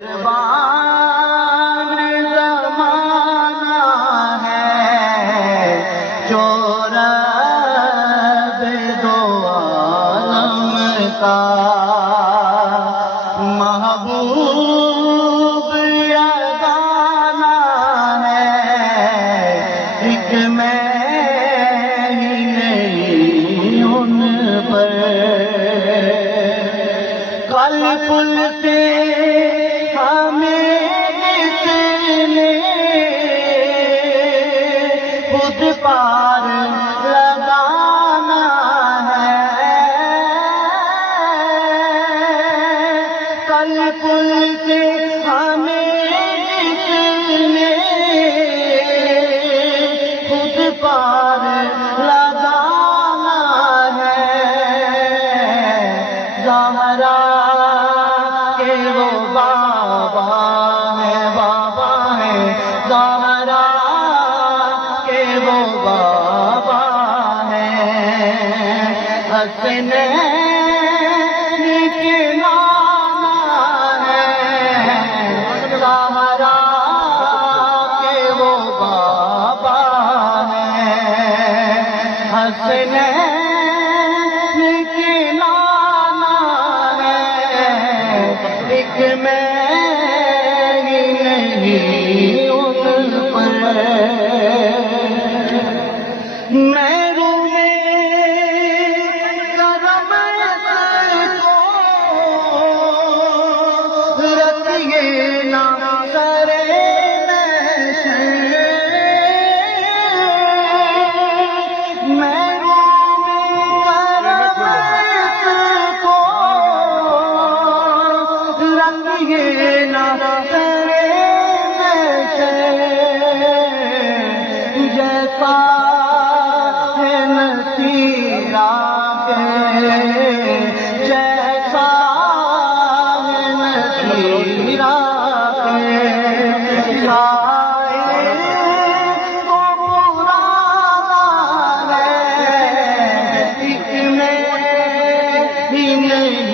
قربان زمانہ ہے جو رب دو عالم کا محبوب یگانہ ہے، ایک میں ہی نہیں ان پر کل پل سے خود پار لگانا ہے، کل پل سے ہمیں جس نے خود پار لگانا ہے، زہرا کے وہ بابا ہے، بابا ہے زہرا کے وہ بابا ہیں، حسنین کے نانا ہے، زہرا کے وہ بابا ہیں، حسنین کے نانا ہے، ایک میں ہی نہیں ان پر میں رومے کرم کو رکھیے نہ کرے میں رومے کرم کو رکھیے نہ کرے جیسا نصیرہ کے جیسا ہے نصیرہ کے لائے تو پرانا ہے، ایک میں ہی نہیں